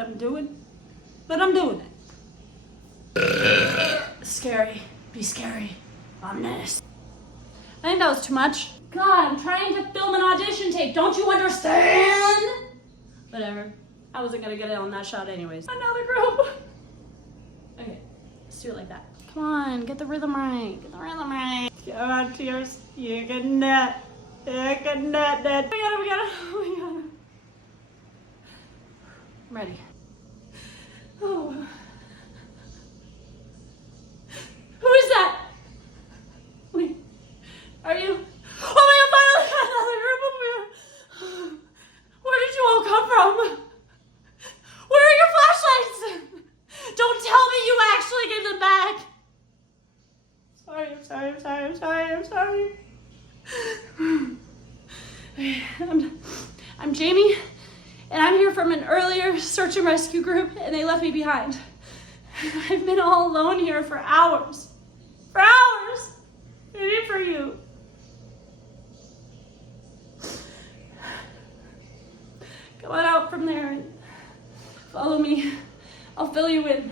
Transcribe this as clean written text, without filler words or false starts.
I'm doing, but I'm doing it. Scary. Be scary. Ominous. I think that was too much. God, I'm trying to film an audition tape. Don't you understand? Whatever. I wasn't gonna get it on that shot anyways. Another group. Okay, let's do it like that. Come on, get the rhythm right. Get the rhythm right. Come on, Tears. You can net. You can net. We got it. We got it. Oh my God. I'm ready. Oh. Who is that? Wait. Are you? Oh my God! Finally, another group. Where did you all come from? Where are your flashlights? Don't tell me you actually gave them back. I'm sorry. I'm Jamie, and I'm here from an earlier search and rescue group, and they left me behind. I've been all alone here for hours. For hours! Waiting for you. Come on out from there and follow me. I'll fill you in.